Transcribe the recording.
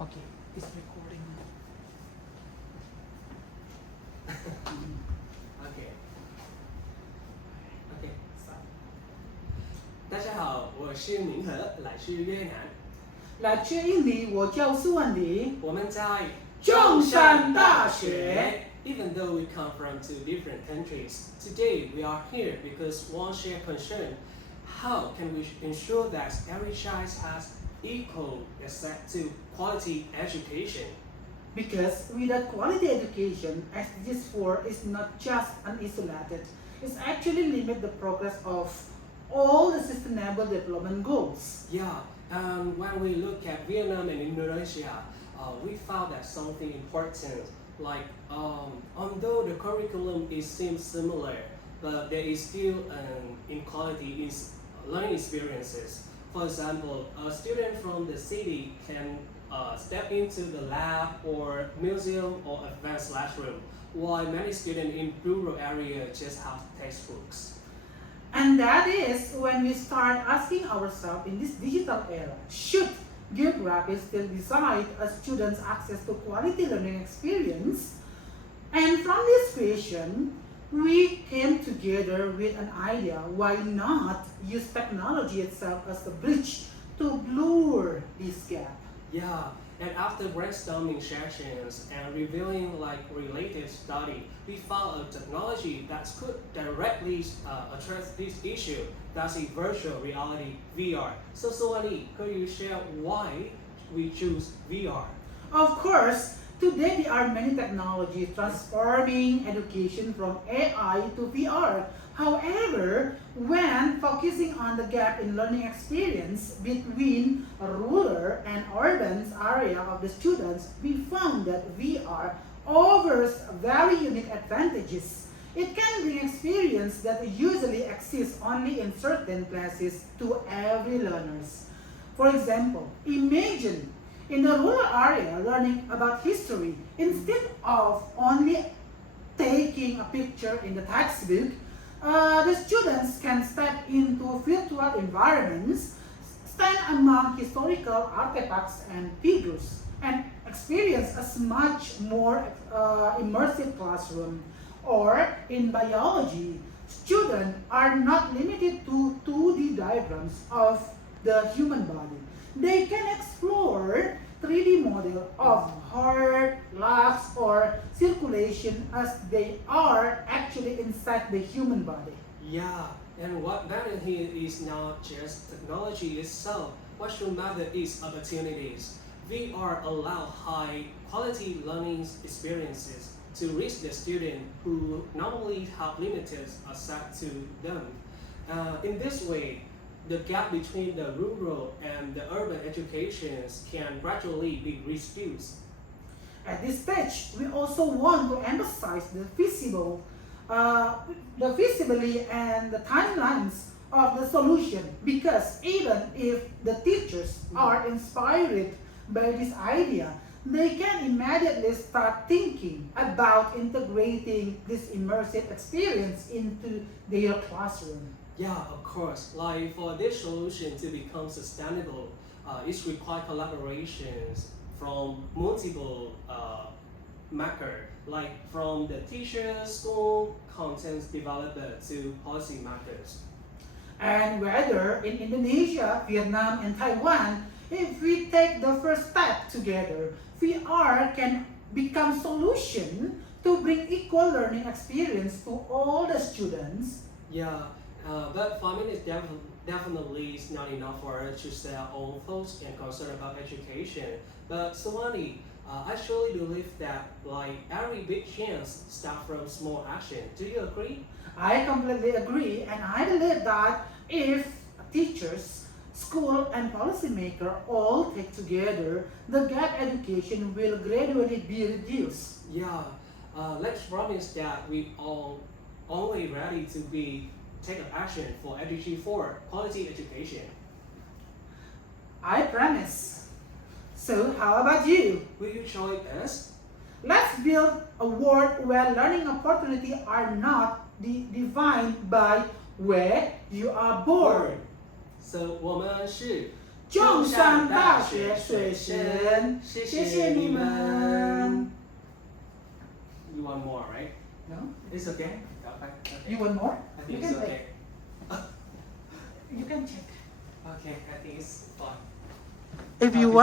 Okay, it's recording. OK OK， 大家好，我是明和，来自越南。来自印尼，我叫苏万里。我们在中山大学。 Even though we come from two different countries, today we are here because one shared concern: how can we ensure that every child has equal access to quality education? Because without quality education, SDGs 4 is not just an isolated, it's actually limit the progress of all the sustainable development goals. Yeah, when we look at Vietnam and Indonesia, we found that something important, like although the curriculum seems similar, but there is still an inequality in learning experiences. For example, a student from the city can step into the lab or museum or advanced classroom, while many students in rural areas just have textbooks. And that is when we start asking ourselves in this digital era, should geography still decide a student's access to quality learning experience? And from this question, we came together with an idea: why not use technology itself as a bridge to blur this gap? Yeah, and after brainstorming sessions and reviewing related study, we found a technology that could directly address this issue. That's a virtual reality VR. So Suwani, could you share why we choose VR? Of course, today there are many technologies transforming education from AI to VR. However, when focusing on the gap in learning experience between a rural and urban area of the students, we found that VR offers very unique advantages. It can bring experience that usually exists only in certain classes to every learners. For example, imagine in the rural area learning about history instead of only taking a picture in the textbook. The students can step into virtual environments, stand among historical artifacts and figures, and experience a much more immersive classroom. Or in biology, students are not limited to 2D diagrams of the human body. They can explore 3D model of heart, lungs, or circulation as they are actually inside the human body. Yeah, and what matters here is not just technology itself. What should matter is opportunities. VR allow high quality learning experiences to reach the student who normally have limited access to them. In this way, the gap between the rural and the urban educations can gradually be reduced. At this stage, we also want to emphasize the visibility and the timelines of the solution, because even if the teachers are inspired by this idea, they can immediately start thinking about integrating this immersive experience into their classroom. Yeah, of course. Like for this solution to become sustainable, it requires collaborations from multiple makers, like from the teachers, school, content developer to policy makers. And whether in Indonesia, Vietnam, and Taiwan, if we take the first step together, VR can become solution to bring equal learning experience to all the students. Yeah, but farming is definitely is not enough for us to say our own thoughts and concern about education. But Suwani, I truly believe that every big chance start from small action. Do you agree? I completely agree, and I believe that if teachers, school, and policymaker all take together, the gap education will gradually be reduced. Yeah, let's promise that we all only ready to be take an action for SDG 4 quality education. I promise. So, how about you? Will you join us? Let's build a world where learning opportunities are not defined by where you are born. So 我们是中山大学水神，谢谢你们。 You want more, right? No? It's okay. Okay. You want more? I You think can it's okay. take. You can check. Okay, I think it's fine. If you want.